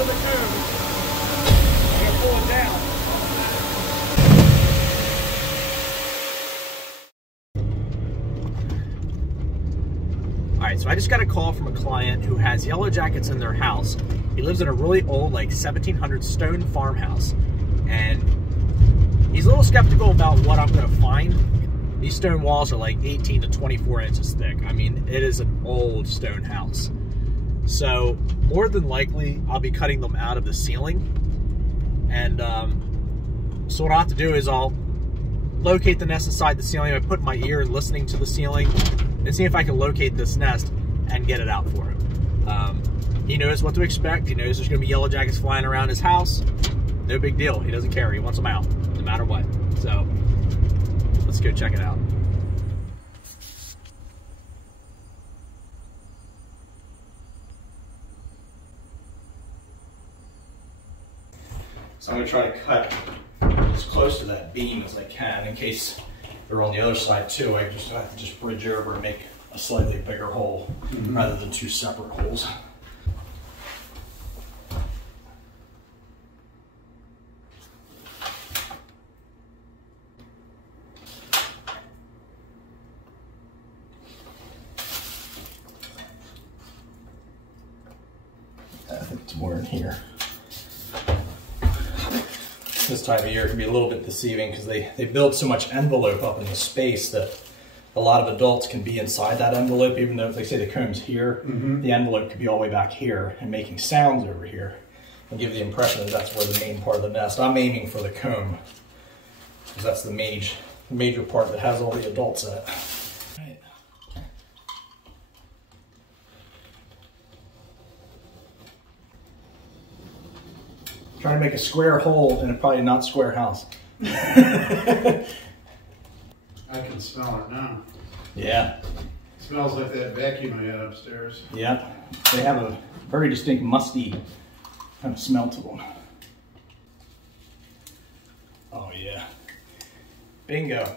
under the comb. I'm going to pull it down. Alright, so I just got a call from a client who has yellow jackets in their house. He lives in a really old, like 1700 stone farmhouse. And he's a little skeptical about what I'm going to find. These stone walls are like 18 to 24 inches thick. I mean, it is an old stone house. So, more than likely, I'll be cutting them out of the ceiling. And so what I'll have to do is I'll locate the nest inside the ceiling. I put my ear and listening to the ceiling and see if I can locate this nest and get it out for him. He knows what to expect. He knows there's going to be yellow jackets flying around his house. No big deal. He doesn't care. He wants them out, no matter what. So, let's go check it out. So I'm going to try to cut as close to that beam as I can in case they're on the other side too. I just have to just bridge over and make a slightly bigger hole rather than two separate holes. I think it's more in here. This time of year can be a little bit deceiving because they build so much envelope up in the space that a lot of adults can be inside that envelope, even though if they say the comb's here, the envelope could be all the way back here and making sounds over here and give the impression that that's where the main part of the nest. I'm aiming for the comb because that's the major part that has all the adults in it. Trying to make a square hole in a probably not square house. I can smell it now. Yeah. It smells like that vacuum I had upstairs. Yeah. They have a very distinct musty kind of smell to them. Oh yeah. Bingo.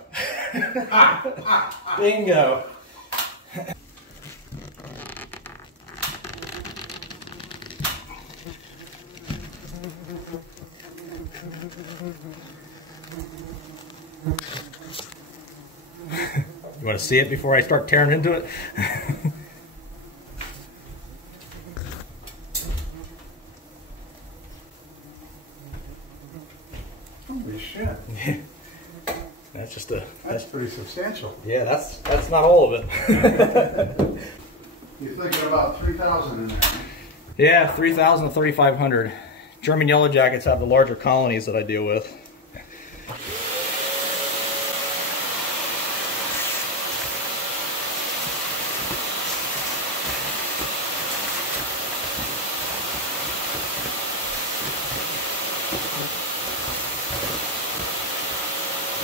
Bingo. You want to see it before I start tearing into it? Holy shit. That's just that's pretty substantial. Yeah, that's not all of it. You're thinking about 3,000 in there. Yeah, 3,000 to 3,500. German yellow jackets have the larger colonies that I deal with.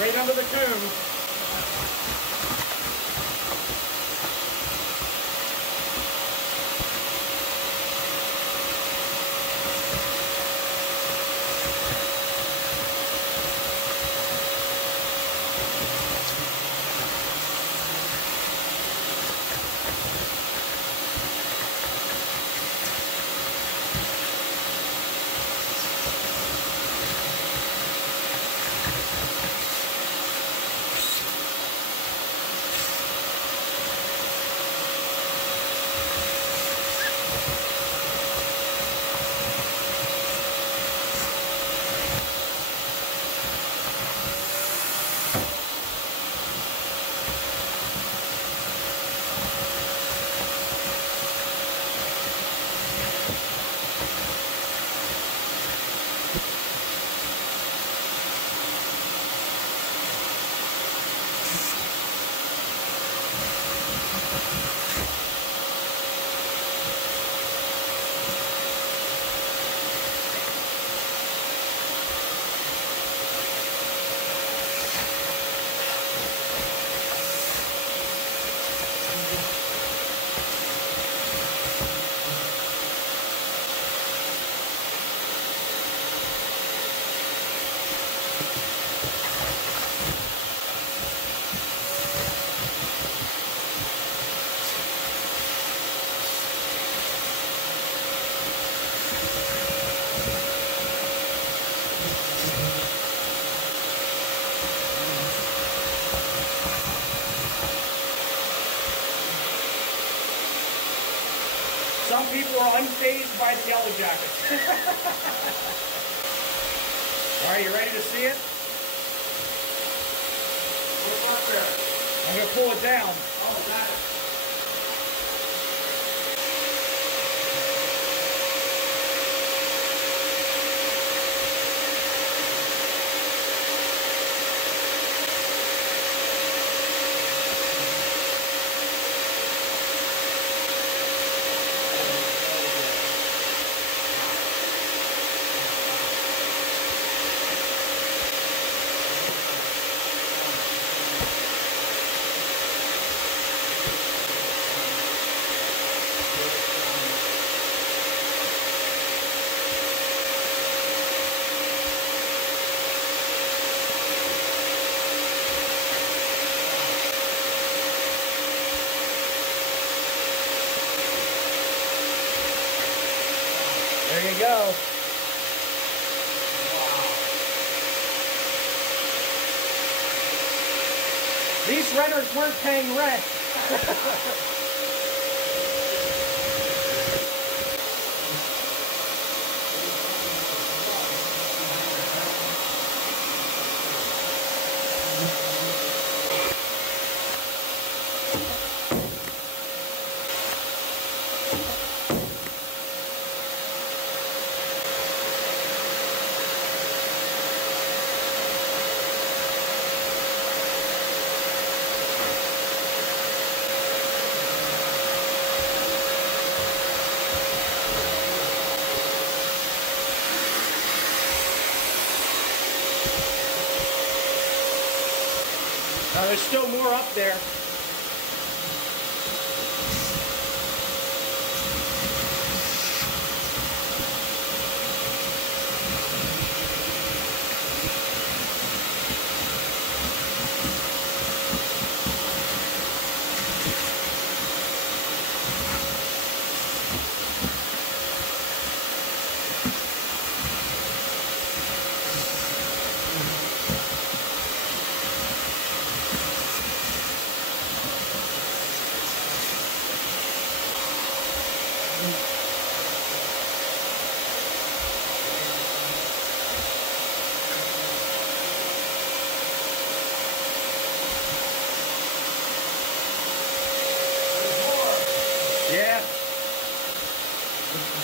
Right under the comb. Some people are unfazed by the yellow jackets. All right, you ready to see it? What's up there? I'm going to pull it down. Oh, got it. There you go. These renters weren't paying rent. There's still more up there. Yeah.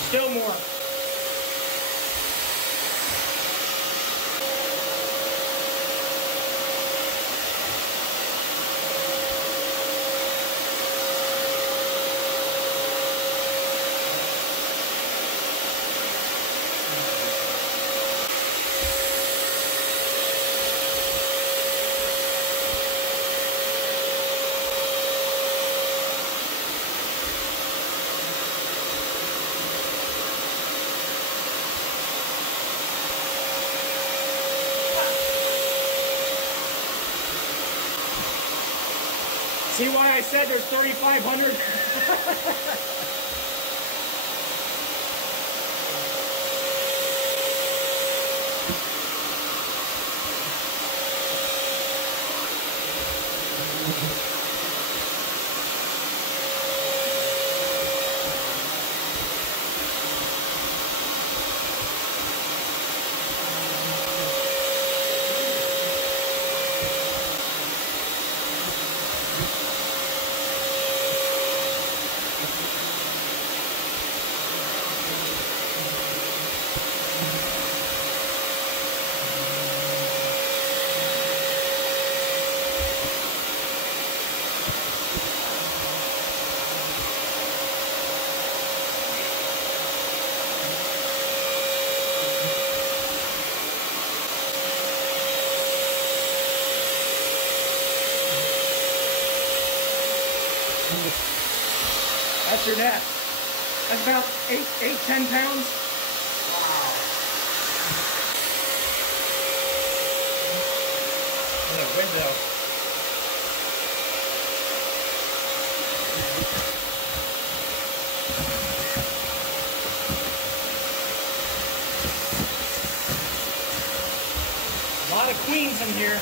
Still more. See why I said there's 3,500? That's your net. That's about 10 pounds. Wow. The window. A lot of queens in here.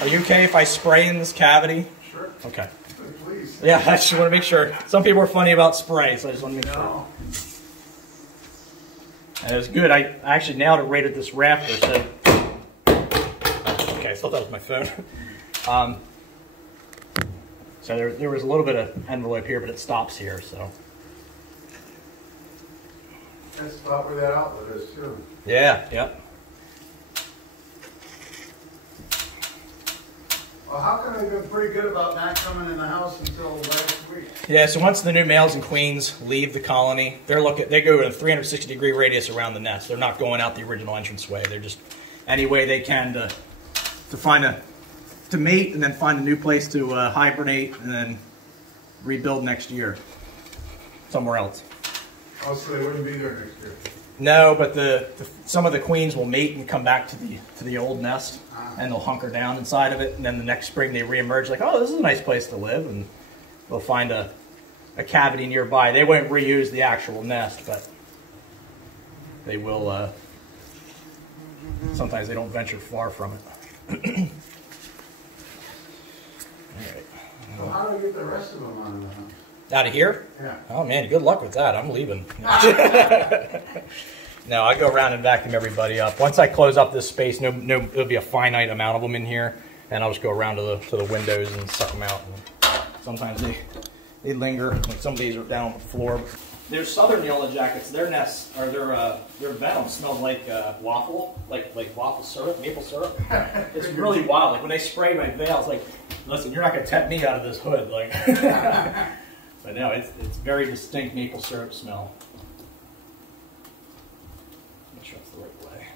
Are you okay if I spray in this cavity? Sure. Okay. Please. Yeah, I just want to make sure. Some people are funny about spray, so I just want to make sure. And it was good. I actually nailed it right at this rafter. So, okay, I thought that was my phone. So there was a little bit of envelope here, but it stops here. So. That's about where that outlet is too. Yeah. Yep. Well, how come they've been pretty good about not coming in the house until last week? Yeah, so once the new males and queens leave the colony, they go in a 360-degree radius around the nest. They're not going out the original entranceway. They're just any way they can to mate and then find a new place to hibernate and then rebuild next year somewhere else. Oh, so they wouldn't be there next year? No, but some of the queens will mate and come back to the old nest, and they'll hunker down inside of it, and then the next spring they reemerge like, oh, this is a nice place to live, and they'll find a cavity nearby. They won't reuse the actual nest, but they will. Sometimes they don't venture far from it. All right. So how do we get the rest of them out of the house? Out of here? Yeah. Oh man, good luck with that. I'm leaving. No, I go around and vacuum everybody up. Once I close up this space, there'll be a finite amount of them in here, and I'll just go around to the windows and suck them out. And sometimes they linger. Like some of these are down on the floor. There's southern yellow jackets. Their nests or their venom smells like waffle, like waffle syrup, maple syrup. It's really wild. Like when they spray my veil, it's like, listen, you're not gonna tempt me out of this hood, like. But no, it's very distinct maple syrup smell. Make sure it's the right way.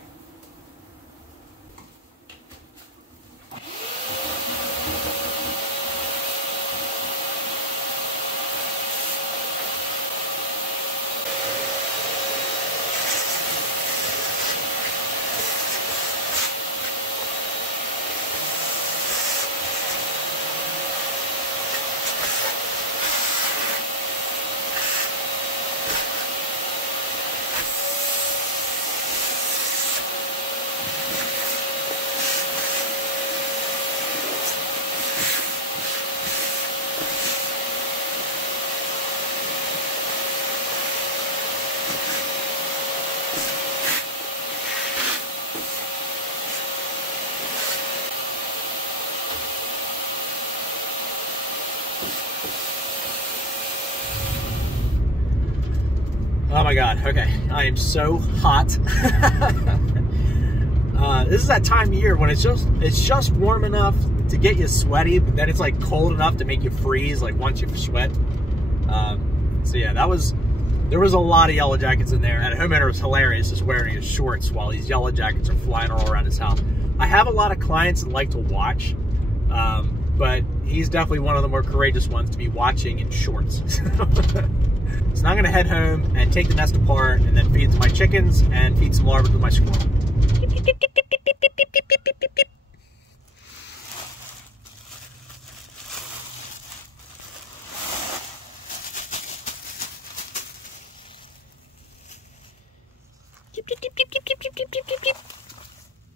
Oh my God, okay. I am so hot. This is that time of year when it's just warm enough to get you sweaty, but then it's like cold enough to make you freeze, like once you sweat. So yeah, there was a lot of yellow jackets in there, and Homeowner was hilarious just wearing his shorts while these yellow jackets are flying all around his house. I have a lot of clients that like to watch, but he's definitely one of the more courageous ones to be watching in shorts. So now I'm going to head home and take the nest apart and then feed to my chickens and feed some larvae to my squirrel.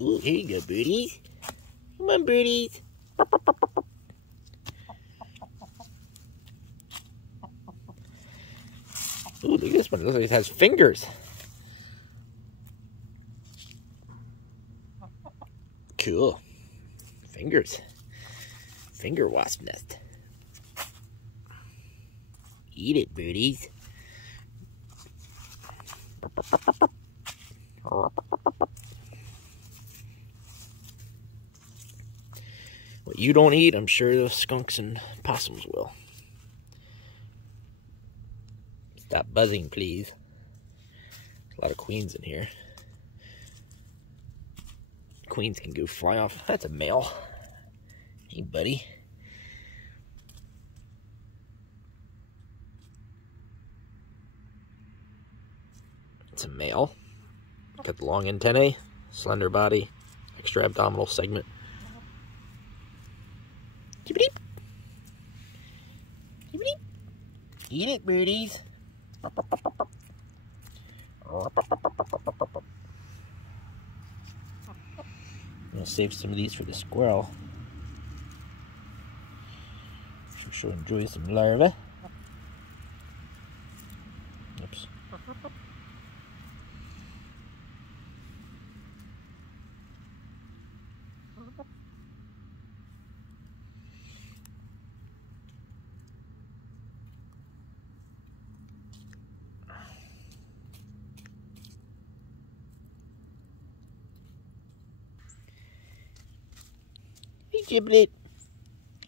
Ooh, here you go, birdies. Come on, birdies. Ooh, look at this one. It looks like it has fingers. Cool. Fingers. Finger wasp nest. Eat it, birdies. What you don't eat, I'm sure the skunks and possums will. Stop buzzing, please. There's a lot of queens in here. Queens can go fly off. That's a male. Hey, buddy. It's a male. Got the long antennae, slender body, extra abdominal segment. Jibbity. Jibbity. Eat it, birdies. I'm gonna save some of these for the squirrel. She'll enjoy some larvae. Oops. Hey, Giblet.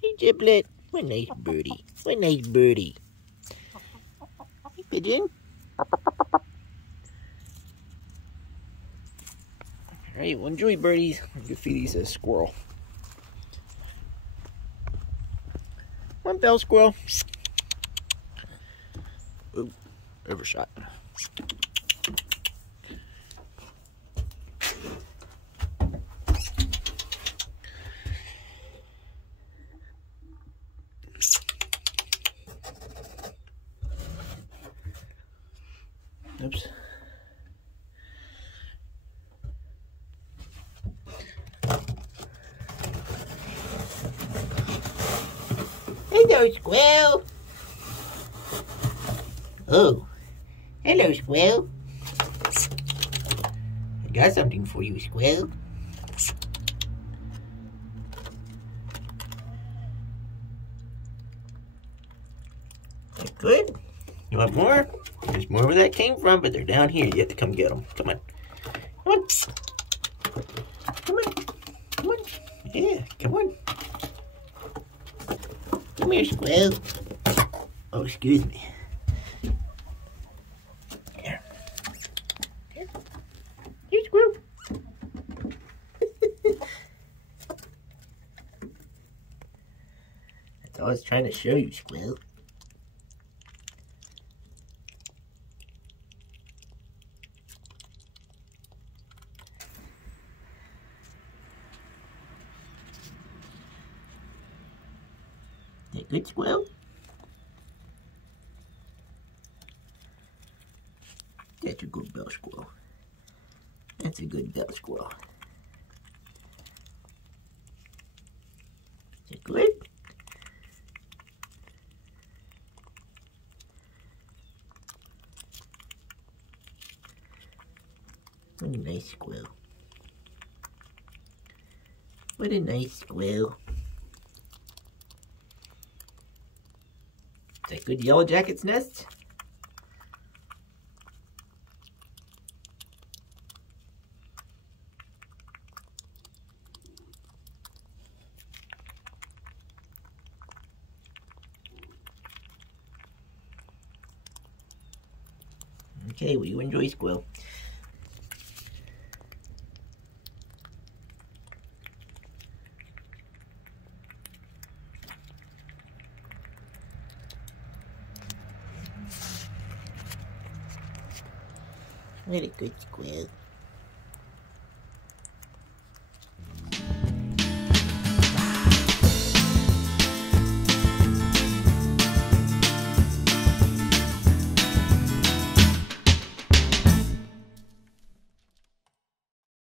Hey, Giblet. What a nice birdie. What a nice birdie. Hey, pigeon. Alright, well, enjoy birdies. I'm gonna feed these to a squirrel. One bell squirrel. Ooh, overshot. Oops. Hello, squirrel. Oh, hello, squirrel. I got something for you, squirrel. That good? You want more? There's more where that came from, but they're down here. You have to come get them. Come on. Come on. Come on. Come on. Yeah, come on. Come here, squirrel. Oh, excuse me. Here. Here. Here, squirrel. That's all I was trying to show you, squirrel. That good, squirrel? That's a good bell squirrel. That's a good bell squirrel. Is that good? What a nice squirrel. What a nice squirrel. Is that good yellow jacket's nest? Okay, well, you enjoy, squirrel. What a good squirrel.